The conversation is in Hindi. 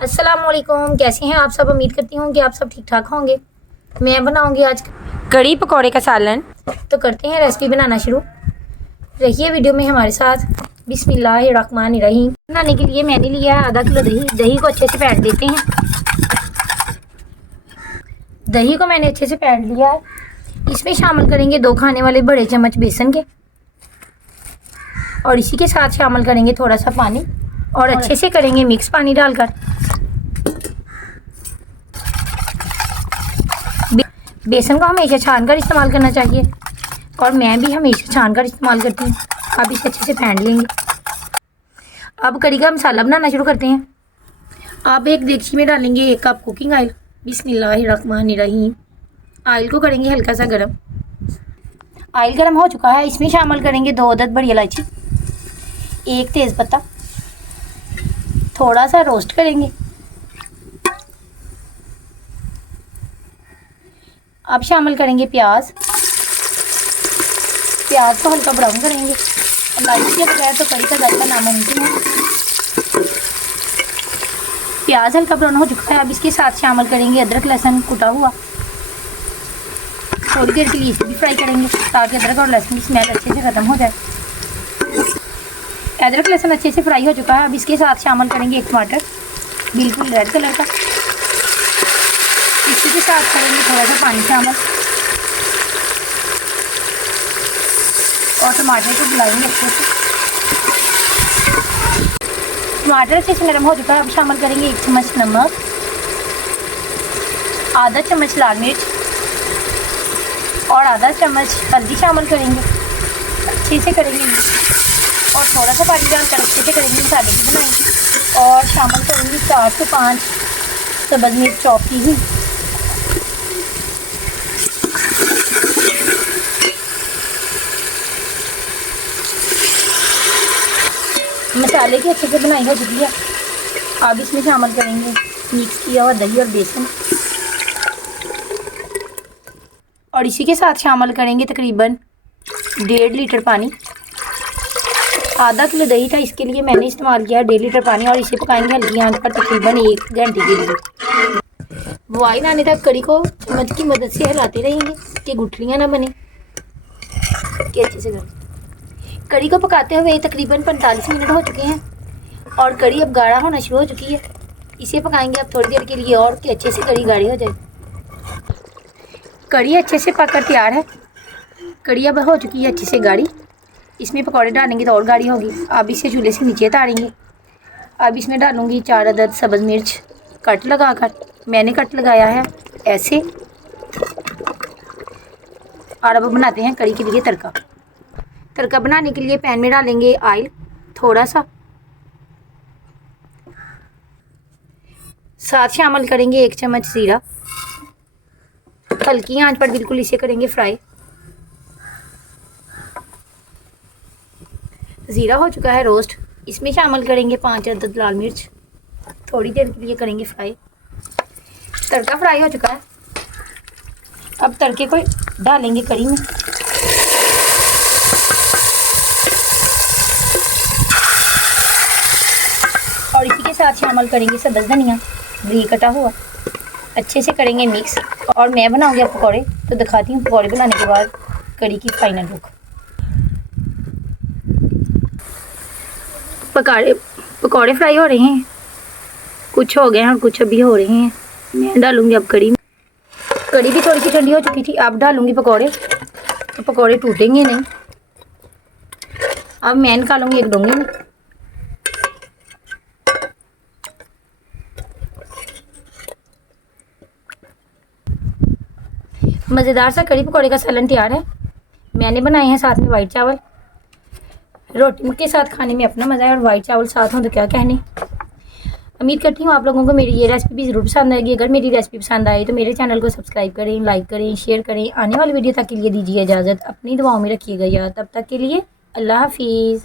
अस्सलामुअलैकुम, कैसे हैं आप सब। उम्मीद करती हूँ कि आप सब ठीक ठाक होंगे। मैं बनाऊंगी आज कड़ी पकौड़े का सालन। तो करते हैं रेसिपी बनाना शुरू। रहिए वीडियो में हमारे साथ। बिस्मिल्लाहिर्रहमानिर्रहीम। बनाने के लिए मैंने लिया है आधा किलो दही। दही को अच्छे से फेंट देते हैं। दही को मैंने अच्छे से फेंट लिया है। इसमें शामिल करेंगे 2 खाने वाले बड़े चम्मच बेसन के, और इसी के साथ शामिल करेंगे थोड़ा सा पानी, और अच्छे से करेंगे मिक्स पानी डालकर। बेसन को हमेशा छानकर इस्तेमाल करना चाहिए, और मैं भी हमेशा छानकर इस्तेमाल करती हूँ। आप इसे अच्छे से फेंट लेंगे। अब कड़ी का मसाला बनाना शुरू करते हैं। आप एक देगची में डालेंगे 1 कप कुकिंग ऑयल। बिस्मिल्लाहिर्रहमानिर्रहीम। ऑयल को करेंगे हल्का सा गरम। ऑयल गरम हो चुका है। इसमें शामिल करेंगे 2 अदद बड़ी इलायची, 1 तेज़पत्ता, थोड़ा सा रोस्ट करेंगे। अब शामिल करेंगे प्याज। प्याज को हल्का ब्राउन करेंगे। इलायची के बगैर तो कड़ी का जायका नामुमकिन है। प्याज हल्का ब्राउन हो चुका है। अब इसके साथ शामिल करेंगे अदरक लहसुन कुटा हुआ। थोड़ी देर के लिए इसे भी फ्राई करेंगे ताकि अदरक और लहसुन की स्मेल अच्छे से ख़त्म हो जाए। अदरक लहसुन अच्छे से फ्राई हो चुका है। अब इसके साथ शामिल करेंगे 1 टमाटर, बिल्कुल रेड कलर का। इसी के साथ करेंगे थोड़ा सा पानी शामिल, और टमाटर को मिलाएंगे अच्छे से। टमाटर अच्छे से नरम हो चुका है। अब शामिल करेंगे 1 चम्मच नमक, आधा चम्मच लाल मिर्च, और आधा चम्मच हल्दी शामिल करेंगे। अच्छे से करेंगे और थोड़ा सा पानी डालकर अच्छे से करेंगे मसाले की बनाएंगे। और शामिल करेंगे 4 से 5 सब्ज़ मिर्च चॉप की हुई। मसाले की अच्छे से बनाई हो चुकी है। अब इसमें शामिल करेंगे मिक्स किया हुआ दही और बेसन, और इसी के साथ शामिल करेंगे तकरीबन 1.5 लीटर पानी। आधा किलो दही था, इसके लिए मैंने इस्तेमाल किया 1.5 लीटर पानी, और इसे पकाएंगे हल्की आंच पर तकरीबन 1 घंटे के लिए। बॉयल आने तक कड़ी को चम्मच की मदद से हिलाते रहेंगे कि गुठलियाँ ना बने, कि अच्छे से करें। कड़ी को पकाते हुए तकरीबन 45 मिनट हो चुके हैं, और कड़ी अब गाढ़ा होना शुरू हो चुकी है। इसे पकाएंगे अब थोड़ी देर के लिए और, कि अच्छे से कड़ी गाढ़ी हो जाए। कड़ी अच्छे से पककर तैयार है। कड़ी अब हो चुकी है अच्छे से गाढ़ी। इसमें पकौड़े डालेंगे तो और गाढ़ी होगी। अब इसे चूल्हे से नीचे उतारेंगे। अब इसमें डालूंगी 4 अदद सब्ज़ मिर्च कट लगाकर। मैंने कट लगाया है ऐसे। और अब बनाते हैं कड़ी के लिए तड़का। तड़का बनाने के लिए पैन में डालेंगे ऑयल थोड़ा सा, साथ शामिल करेंगे 1 चम्मच ज़ीरा। हल्की आंच पर बिल्कुल इसे करेंगे फ्राई। ज़ीरा हो चुका है रोस्ट। इसमें शामिल करेंगे 5 अदद लाल मिर्च। थोड़ी देर के लिए करेंगे फ्राई। तड़का फ्राई हो चुका है। अब तड़के को डालेंगे कड़ी में। और इसी के साथ शामिल करेंगे सब्ज़ धनिया बारीक कटा हुआ। अच्छे से करेंगे मिक्स। और मैं बनाऊंगी अब पकौड़े, तो दिखाती हूँ पकौड़े बनाने के बाद कड़ी की फाइनल लुक। पकौड़े फ्राई हो रहे हैं, कुछ हो गए हैं और कुछ अभी हो रहे हैं। मैं डालूंगी अब कड़ी में। कड़ी भी थोड़ी सी ठंडी हो चुकी थी। अब डालूंगी पकौड़े, तो पकौड़े टूटेंगे नहीं। अब मैं निकालूंगी एक डोंगे में। मज़ेदार सा कड़ी पकौड़े का सालन तैयार है। मैंने बनाए हैं साथ में वाइट चावल। रोटी के साथ खाने में अपना मज़ा है, और वाइट चावल साथ हों तो क्या कहने। उम्मीद करती हूँ आप लोगों को मेरी ये रेसिपी भी ज़रूर पसंद आएगी। अगर मेरी रेसिपी पसंद आए तो मेरे चैनल को सब्सक्राइब करें, लाइक करें, शेयर करें। आने वाली वीडियो तक के लिए दीजिए इजाज़त। अपनी दुआओं में रखिएगा याद। तब तक के लिए अल्लाह हाफिज़।